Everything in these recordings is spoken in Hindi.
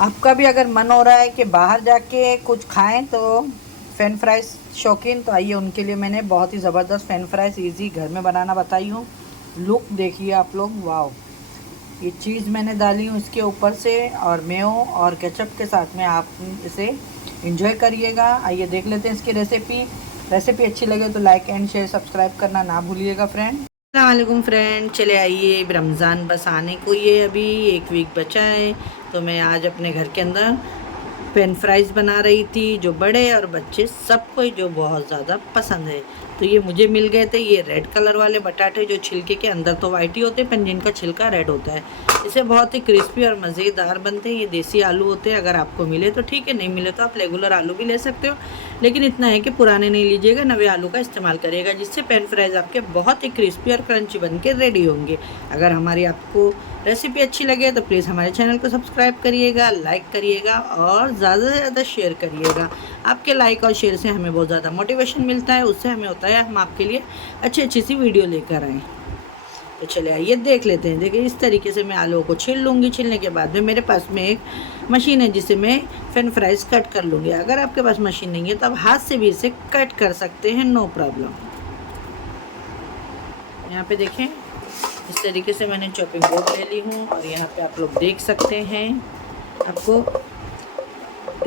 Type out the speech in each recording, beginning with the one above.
आपका भी अगर मन हो रहा है कि बाहर जाके कुछ खाएं तो फ़्रेंच फ्राइज़ शौकीन, तो आइए उनके लिए मैंने बहुत ही ज़बरदस्त फ़्रेंच फ्राइज़ ईज़ी घर में बनाना बताई हूँ। लुक देखिए आप लोग, वाओ! ये चीज़ मैंने डाली हूँ इसके ऊपर से और मेयो और केचप के साथ में आप इसे एंजॉय करिएगा। आइए देख लेते हैं इसकी रेसिपी अच्छी लगे तो लाइक एंड शेयर सब्सक्राइब करना ना भूलिएगा फ्रेंड। अस्सलाम वालेकुम फ्रेंड, चले आइए, रमज़ान बस आने को ही है, अभी 1 वीक बचा है। तो मैं आज अपने घर के अंदर फ्रेंच फ्राइज़ बना रही थी, जो बड़े और बच्चे सबको ही जो बहुत ज़्यादा पसंद है। तो ये मुझे मिल गए थे, ये रेड कलर वाले बटाटे जो छिलके के अंदर तो वाइट ही होते हैं पर जिनका छिलका रेड होता है। इसे बहुत ही क्रिस्पी और मज़ेदार बनते हैं। ये देसी आलू होते हैं, अगर आपको मिले तो ठीक है, नहीं मिले तो आप रेगुलर आलू भी ले सकते हो। लेकिन इतना है कि पुराने नहीं लीजिएगा, नवे आलू का इस्तेमाल करिएगा, जिससे फ्रेंच फ्राइज़ आपके बहुत ही क्रिस्पी और क्रंची बन के रेडी होंगे। अगर हमारी आपको रेसिपी अच्छी लगे तो प्लीज़ हमारे चैनल को सब्सक्राइब करिएगा, लाइक करिएगा और ज़्यादा से ज़्यादा शेयर करिएगा। आपके लाइक और शेयर से हमें बहुत ज़्यादा मोटिवेशन मिलता है, उससे हमें होता है हम आपके लिए अच्छी सी वीडियो लेकर आएँ। तो चलिए आइए देख लेते हैं। देखिए इस तरीके से मैं आलूओं को छील लूँगी। छीलने के बाद में मेरे पास में एक मशीन है जिससे मैं फ्रेंच फ्राइज़ कट कर लूँगी। अगर आपके पास मशीन नहीं है तो आप हाथ से भी इसे कट कर सकते हैं, नो प्रॉब्लम। यहाँ पे देखें इस तरीके से मैंने चॉपिंग बोर्ड ले ली हूँ और यहाँ पे आप लोग देख सकते हैं। आपको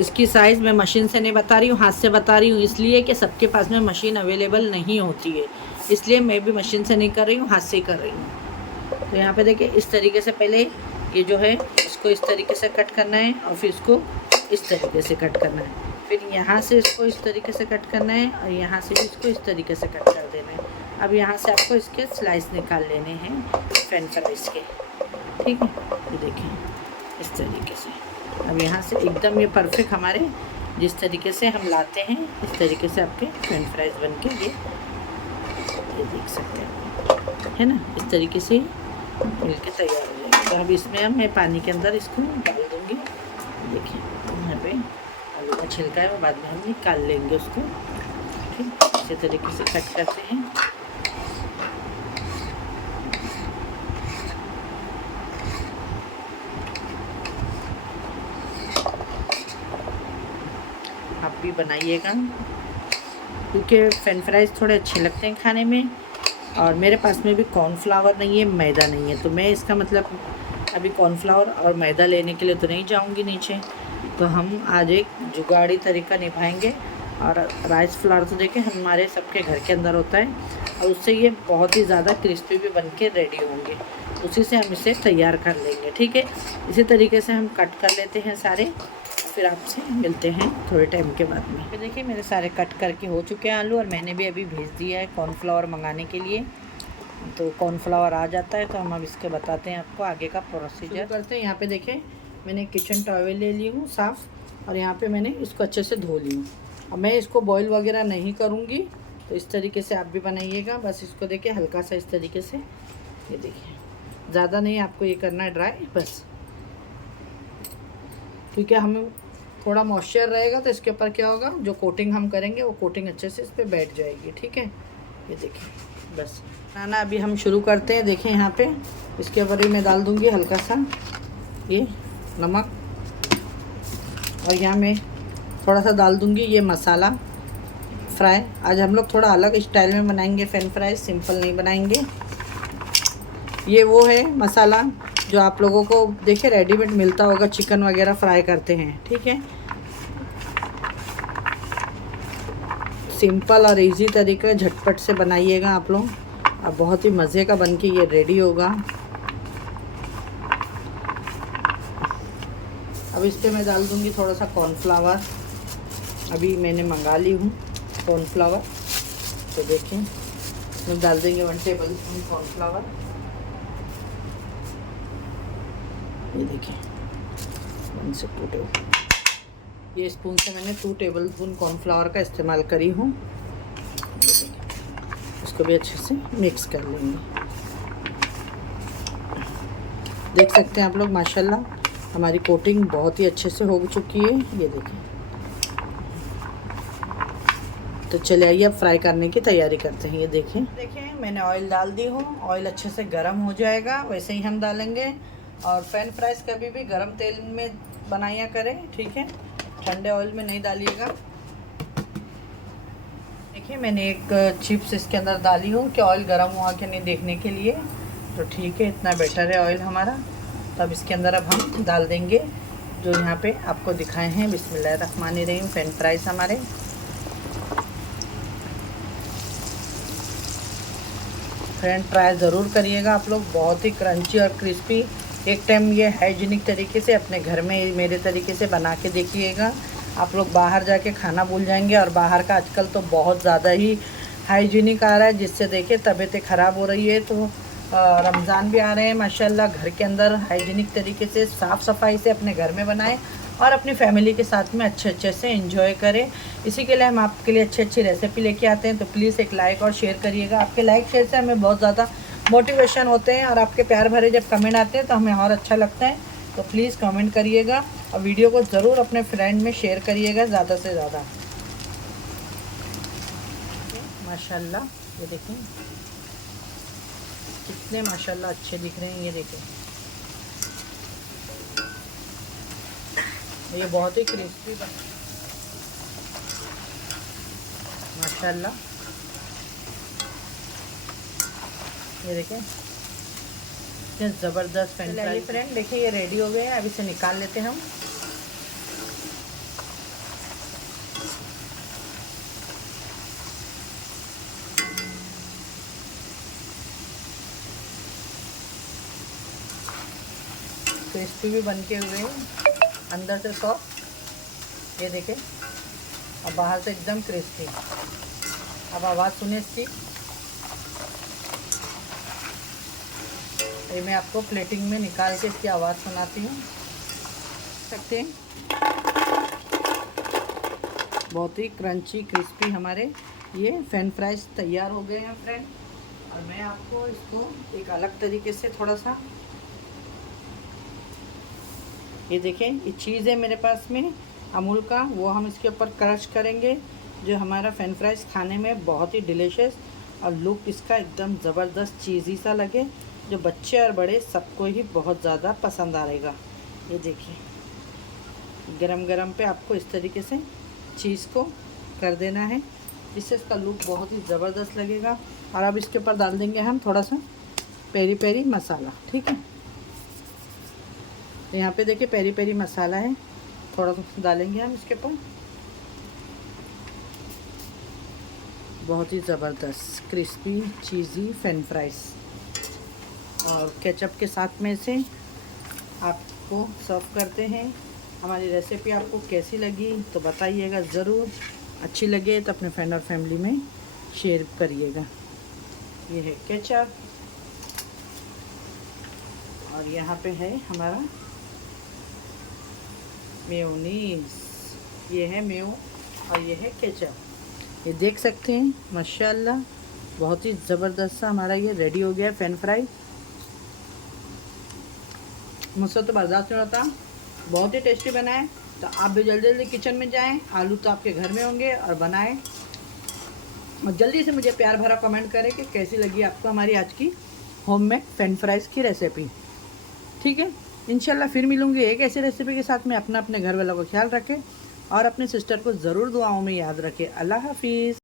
इसकी साइज़ मैं मशीन से नहीं बता रही हूँ, हाथ से बता रही हूँ, इसलिए कि सबके पास में मशीन अवेलेबल नहीं होती है, इसलिए मैं भी मशीन से नहीं कर रही हूँ, हाथ से ही कर रही हूँ। तो यहाँ पे देखिए इस तरीके से पहले ये जो है इसको इस तरीके से कट करना है और फिर इसको इस तरीके से कट करना है, फिर यहाँ से इसको इस तरीके से कट करना है और यहाँ से भी इसको इस तरीके से कट कर देना है। अब यहाँ से आपको इसके स्लाइस निकाल लेने हैं फ्रेंच फ्राइज़ के, ठीक है। ये देखें इस तरीके से। अब यहाँ से एकदम ये परफेक्ट हमारे जिस तरीके से हम लाते हैं इस तरीके से आपके फ्रेंच फ्राइज़ बन के ये देख सकते हैं, है ना। इस तरीके से मिल के तैयार हो जाएगा। तो अब इसमें मैं पानी के अंदर इसको डाल दूँगी। देखिए यहाँ पे आलू का छिलका है, वो बाद में हम निकाल लेंगे उसको, ठीक। इसी तरीके से कट करते हैं। आप भी बनाइएगा क्योंकि फ्रेंच फ्राइज़ थोड़े अच्छे लगते हैं खाने में। और मेरे पास में भी कॉर्नफ्लावर नहीं है, मैदा नहीं है, तो मैं इसका मतलब अभी कॉर्नफ्लावर और मैदा लेने के लिए तो नहीं जाऊंगी नीचे। तो हम आज एक जुगाड़ी तरीका निभाएंगे। और राइस फ्लावर तो देखिए हमारे सबके घर के अंदर होता है और उससे ये बहुत ही ज़्यादा क्रिस्पी भी बन के रेडी होंगे, उसी से हम इसे तैयार कर लेंगे, ठीक है। इसी तरीके से हम कट कर लेते हैं सारे, फिर आपसे मिलते हैं थोड़े टाइम के बाद में। फिर देखिए मेरे सारे कट करके हो चुके हैं आलू और मैंने भी अभी भेज दिया है कॉर्नफ्लावर मंगाने के लिए। तो कॉर्नफ्लावर आ जाता है तो हम अब इसके बताते हैं आपको आगे का प्रोसीजर करते हैं। यहाँ पे देखें मैंने किचन टॉवल ले ली हूँ साफ़, और यहाँ पे मैंने इसको अच्छे से धो ली हूँ। अब मैं इसको बॉईल वगैरह नहीं करूँगी, तो इस तरीके से आप भी बनाइएगा। बस इसको देखिए हल्का सा इस तरीके से, ये देखिए ज़्यादा नहीं आपको ये करना है ड्राई, बस क्योंकि हम थोड़ा मॉइस्चर रहेगा तो इसके ऊपर क्या होगा, जो कोटिंग हम करेंगे वो कोटिंग अच्छे से इस पर बैठ जाएगी, ठीक है। ये देखिए बस बनाना अभी हम शुरू करते हैं। देखें यहाँ पे इसके ऊपर ही मैं डाल दूँगी हल्का सा ये नमक, और यहाँ मैं थोड़ा सा डाल दूँगी ये मसाला फ्राई। आज हम लोग थोड़ा अलग स्टाइल में बनाएंगे फ्रेंच फ्राइज, सिंपल नहीं बनाएंगे। ये वो है मसाला जो आप लोगों को देखिए रेडीमेड मिलता होगा, चिकन वगैरह फ्राई करते हैं, ठीक है। सिंपल और इजी तरीके झटपट से बनाइएगा आप लोग, अब बहुत ही मज़े का बन के ये रेडी होगा। अब इस पर मैं डाल दूँगी थोड़ा सा कॉर्नफ्लावर, अभी मैंने मंगा ली हूँ कॉर्नफ्लावर। तो देखिए मैं डाल देंगे 1 टेबल स्पून कॉर्नफ्लावर। ये देखिए 1 से 2 टेबल, ये स्पून से मैंने 2 टेबल स्पून कॉर्नफ्लावर का इस्तेमाल करी हूँ। इसको भी अच्छे से मिक्स कर लेंगे। देख सकते हैं आप लोग माशाल्लाह हमारी कोटिंग बहुत ही अच्छे से हो चुकी है, ये देखिए। तो चलिए आइए अब फ्राई करने की तैयारी करते हैं। ये देखें मैंने ऑयल डाल दी हूँ, ऑयल अच्छे से गर्म हो जाएगा वैसे ही हम डालेंगे। और फ्रेंच फ्राइज़ कभी भी गर्म तेल में बनाया करें, ठीक है। ठंडे ऑयल में नहीं डालिएगा। देखिए मैंने एक चिप्स इसके अंदर डाली हूँ कि ऑयल गर्म हुआ कि नहीं देखने के लिए। तो ठीक है, इतना बेटर है ऑयल हमारा। तो अब इसके अंदर अब हम डाल देंगे जो यहाँ पे आपको दिखाए हैं। बिस्मिल्लाहिर्रहमानिर्रहीम फ्रेंच फ्राइज़ हमारे। फ्रेंच फ्राइज़ ज़रूर करिएगा आप लोग, बहुत ही क्रंची और क्रिस्पी। एक टाइम ये हाइजीनिक तरीके से अपने घर में मेरे तरीके से बना के देखिएगा। आप लोग बाहर जाके खाना भूल जाएंगे। और बाहर का आजकल तो बहुत ज़्यादा ही हाइजीनिक आ रहा है, जिससे देखिए तबीयतें ख़राब हो रही है। तो रमज़ान भी आ रहे हैं माशाल्लाह, घर के अंदर हाइजीनिक तरीके से साफ़ सफाई से अपने घर में बनाएं और अपनी फैमिली के साथ में अच्छे से एंजॉय करें। इसी के लिए हम आपके लिए अच्छी रेसिपी लेके आते हैं। तो प्लीज़ एक लाइक और शेयर करिएगा। आपके लाइक शेयर से हमें बहुत ज़्यादा मोटिवेशन होते हैं और आपके प्यार भरे जब कमेंट आते हैं तो हमें और अच्छा लगता है। तो प्लीज़ कमेंट करिएगा और वीडियो को ज़रूर अपने फ्रेंड में शेयर करिएगा ज़्यादा से ज़्यादा। माशाल्लाह ये देखें कितने माशाल्लाह अच्छे दिख रहे हैं। ये देखें, ये बहुत ही क्रिस्पी माशाल्लाह। ये देखें कितने ज़बरदस्त फ्रेंड। देखिए ये रेडी हो गए हैं, अब इसे निकाल लेते हैं हम। क्रिस्पी भी बन के हुए हैं, अंदर से सॉफ्ट, ये देखें, और बाहर से एकदम क्रिस्पी। अब आवाज़ सुने इसकी। ये मैं आपको प्लेटिंग में निकाल के इसकी आवाज़ सुनाती हूँ। सकते हैं बहुत ही क्रंची क्रिस्पी हमारे ये फ्रेंच फ्राइज तैयार हो गए हैं फ्रेंड। और मैं आपको इसको एक अलग तरीके से थोड़ा सा, ये देखें ये चीज़ है मेरे पास में अमूल का, वो हम इसके ऊपर क्रश करेंगे, जो हमारा फ्रेंच फ्राइज खाने में बहुत ही डिलीशियस और लुक इसका एकदम ज़बरदस्त चीज़ी सा लगे, जो बच्चे और बड़े सबको ही बहुत ज़्यादा पसंद आएगा। ये देखिए गरम गरम पे आपको इस तरीके से चीज़ को कर देना है, जिससे इसका लुक बहुत ही ज़बरदस्त लगेगा। और अब इसके ऊपर डाल देंगे हम थोड़ा सा पेरी पेरी मसाला, ठीक है। तो यहाँ पे देखिए पेरी पेरी मसाला है, थोड़ा सा डालेंगे हम इसके ऊपर। बहुत ही ज़बरदस्त क्रिस्पी चीज़ी फ्रेंच फ्राइज़ और केचप के साथ में से आपको सर्व करते हैं। हमारी रेसिपी आपको कैसी लगी तो बताइएगा ज़रूर। अच्छी लगे तो अपने फ्रेंड और फैमिली में शेयर करिएगा। ये है केचप और यहाँ पे है हमारा मेयोनीज, ये है मेयो और ये है केचप। ये देख सकते हैं माशाल्लाह बहुत ही ज़बरदस्त सा हमारा ये रेडी हो गया फ्रेंच फ्राइज। मुझसे तो बर्दाश्त नहीं होता, बहुत ही टेस्टी बना है। तो आप भी जल्दी जल्दी किचन में जाएं, आलू तो आपके घर में होंगे, और बनाएं और जल्दी से मुझे प्यार भरा कमेंट करें कि कैसी लगी आपको हमारी आज की होममेड फ्रेंच फ्राइज़ की रेसिपी, ठीक है। इंशाल्लाह फिर मिलूँगी एक ऐसी रेसिपी के साथ में। अपने घर वालों का ख्याल रखें और अपने सिस्टर को ज़रूर दुआओं में याद रखें। अल्लाह हाफिज़।